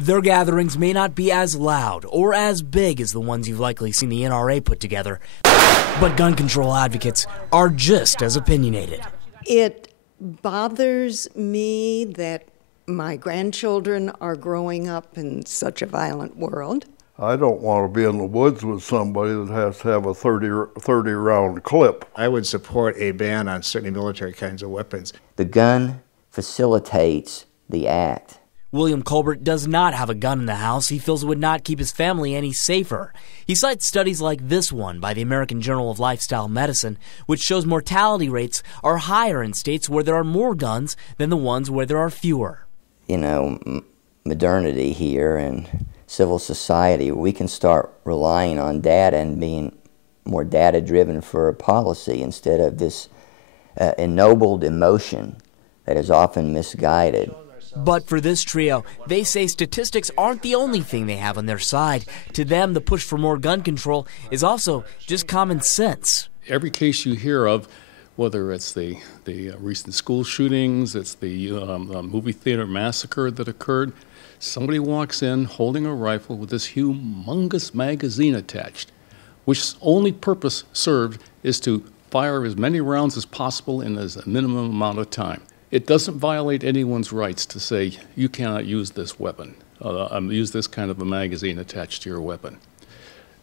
Their gatherings may not be as loud or as big as the ones you've likely seen the NRA put together, but gun control advocates are just as opinionated. It bothers me that my grandchildren are growing up in such a violent world. I don't want to be in the woods with somebody that has to have a 30-round clip. I would support a ban on certain military kinds of weapons. The gun facilitates the act. William Colbert does not have a gun in the house. He feels it would not keep his family any safer. He cites studies like this one by the American Journal of Lifestyle Medicine, which shows mortality rates are higher in states where there are more guns than the ones where there are fewer. You know, modernity here and civil society, we can start relying on data and being more data-driven for a policy instead of this ennobled emotion that is often misguided. But for this trio, they say statistics aren't the only thing they have on their side. To them, the push for more gun control is also just common sense. Every case you hear of, whether it's the recent school shootings, it's the movie theater massacre that occurred, somebody walks in holding a rifle with this humongous magazine attached, which only purpose served is to fire as many rounds as possible in as a minimum amount of time. It doesn't violate anyone's rights to say, you cannot use this weapon, use this kind of a magazine attached to your weapon.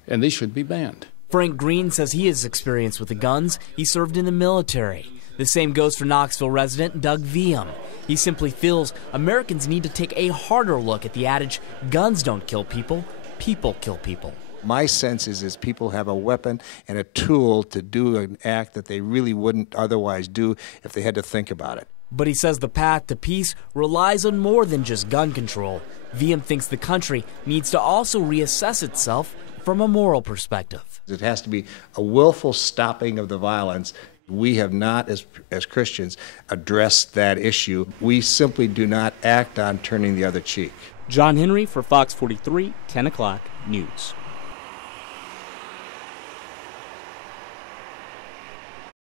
And they should be banned. Frank Green says he has experience with the guns. He served in the military. The same goes for Knoxville resident Doug Viam. He simply feels Americans need to take a harder look at the adage, guns don't kill people, people kill people. My sense is people have a weapon and a tool to do an act that they really wouldn't otherwise do if they had to think about it. But he says the path to peace relies on more than just gun control. Viam thinks the country needs to also reassess itself from a moral perspective. It has to be a willful stopping of the violence. We have not, as Christians, addressed that issue. We simply do not act on turning the other cheek. John Henry for Fox 43, 10 o'clock News.